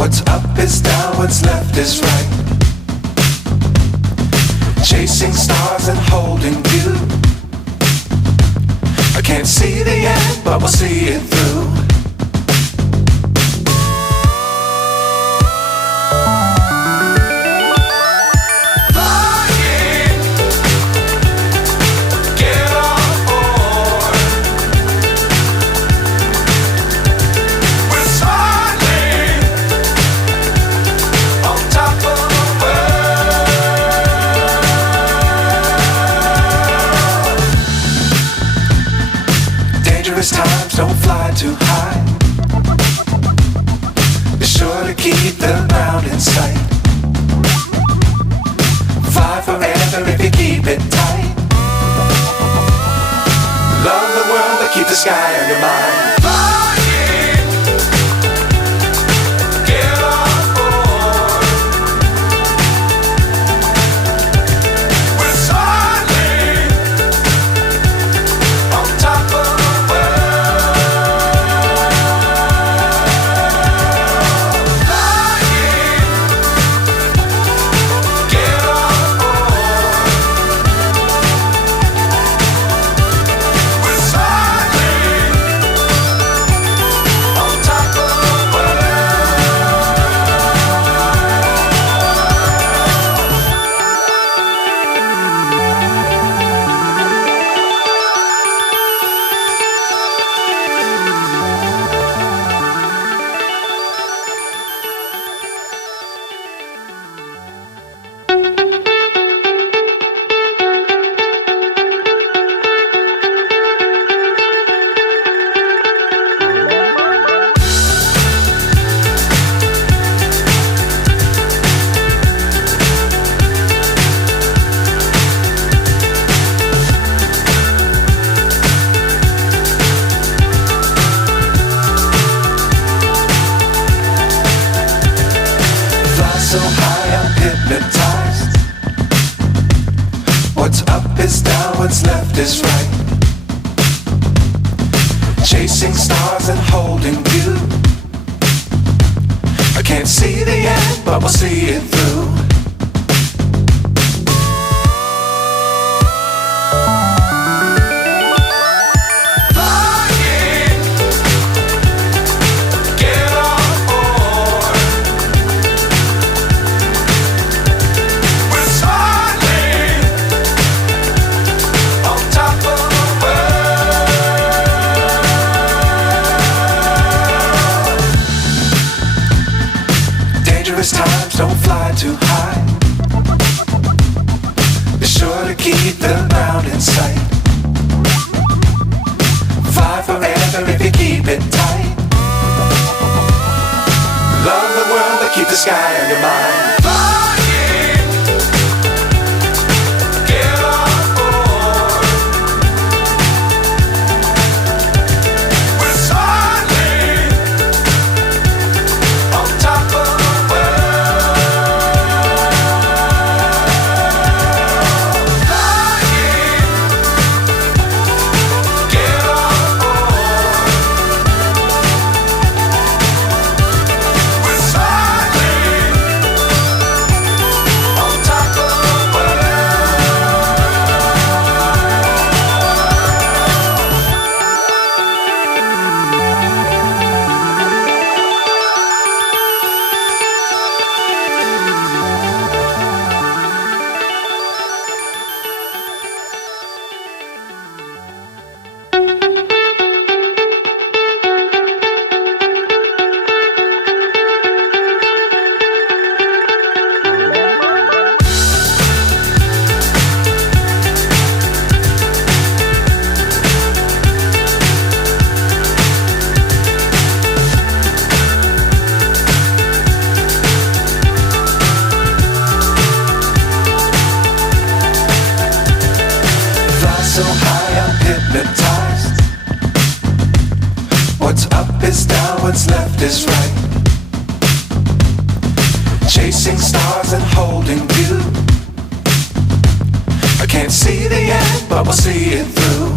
What's up is down, what's left is right. Chasing stars and holding you. I can't see the end, but we'll see it through. Times don't fly too high. Be sure to keep the ground in sight. Fly forever if you keep it tight. Love the world but keep the sky on your mind. So high I'm hypnotized. What's up is down, what's left is right. Chasing stars and holding you. I can't see the end, but we'll see it through. Times don't fly too high. Be sure to keep the ground in sight. Fly forever if you keep it tight. Love the world but keep the sky on your mind. So high I'm hypnotized. What's up is down, what's left is right. Chasing stars and holding you. I can't see the end, but we'll see it through.